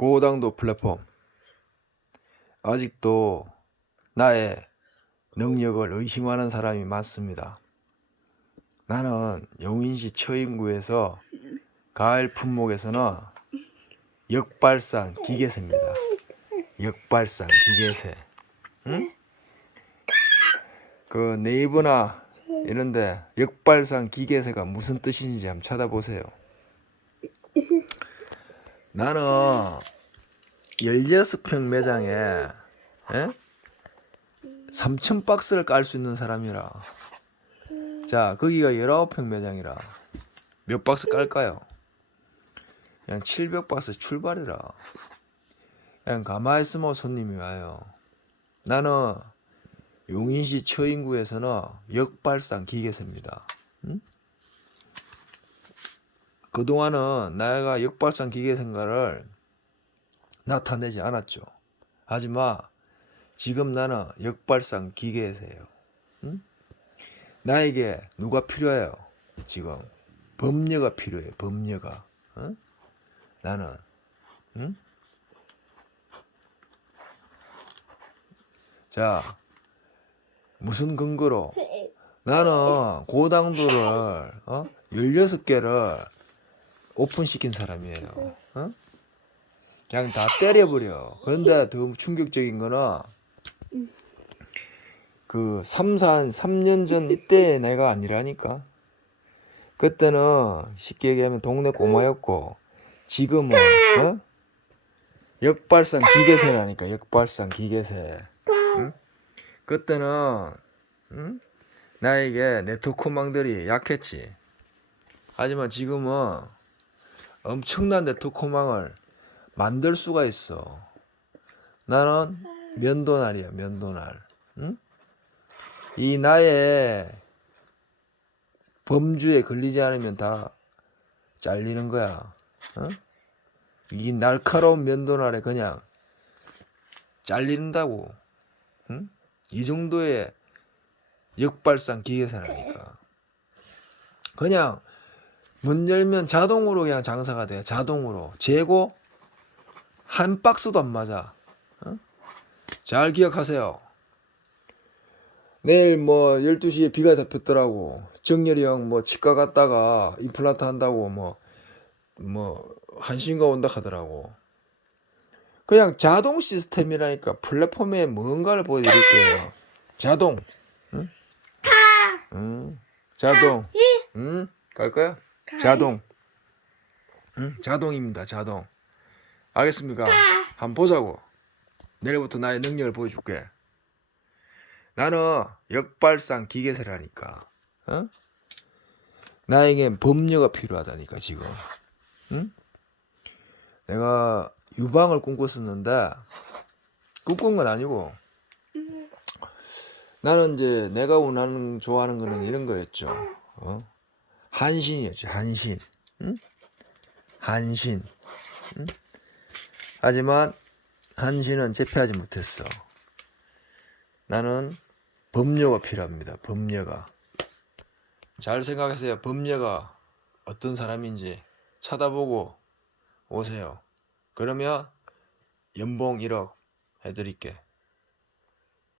고당도 플랫폼 아직도 나의 능력을 의심하는 사람이 많습니다. 나는 용인시 처인구에서 가을 품목에서는 역발상 기계새입니다. 역발상 기계새. 응? 그 네이버나 이런데 역발상 기계새가 무슨 뜻인지 한번 찾아보세요. 나는 16평 매장에 예? 3천 박스를 깔 수 있는 사람이라. 자, 거기가 19평 매장이라. 몇 박스 깔까요? 그냥 700박스 출발이라. 그냥 가만히 있으면 손님이 와요. 나는 용인시 처인구에서는 역발상 기계새입니다. 응? 그동안은 내가 역발상 기계생가를 나타내지 않았죠. 하지만 지금 나는 역발상 기계세요. 응? 나에게 누가 필요해요? 지금 법녀가 필요해. 법녀가. 어? 나는 응? 자 무슨 근거로 나는 고당도를 어? 16개를 오픈시킨 사람이에요. 어? 그냥 다 때려버려. 그런데 더 충격적인 거는 그 3, 4, 3년 전 이때 내가 아니라니까. 그때는 쉽게 얘기하면 동네 꼬마였고 지금은 어? 역발상 기계세라니까 역발상 기계세. 응? 그때는 응? 나에게 네트워크망들이 약했지. 하지만 지금은 엄청난 네트워크망을 만들 수가 있어. 나는 면도날이야, 면도날. 응? 이 나의 범주에 걸리지 않으면 다 잘리는 거야. 어? 이 날카로운 면도날에 그냥 잘린다고. 응? 이 정도의 역발상 기계사라니까. 그냥 문 열면 자동으로 그냥 장사가 돼. 자동으로. 재고 한 박스도 안 맞아. 어? 잘 기억하세요. 내일 뭐 12시에 비가 잡혔더라고. 정렬이 형 뭐 치과 갔다가 임플란트 한다고 뭐, 뭐, 한신가 온다 하더라고. 그냥 자동 시스템이라니까 플랫폼에 뭔가를 보여드릴게요. 자동. 응? 응. 자동. 응? 갈 거야? 자동. 응? 자동입니다. 자동. 알겠습니까? 한번 보자고. 내일부터 나의 능력을 보여줄게. 나는 역발상 기계세라니까. 어? 나에겐 법녀가 필요하다니까 지금. 응? 내가 유방을 꿈꿨었는데 꿈꾼 건 아니고 나는 이제 내가 원하는 좋아하는 거는 이런 거였죠. 어? 한신이었지 한신. 응? 한신. 응? 하지만 한신은 재패하지 못했어. 나는 법녀가 필요합니다. 법녀가. 잘 생각하세요. 법녀가 어떤 사람인지 쳐다보고 오세요. 그러면 연봉 1억 해드릴게.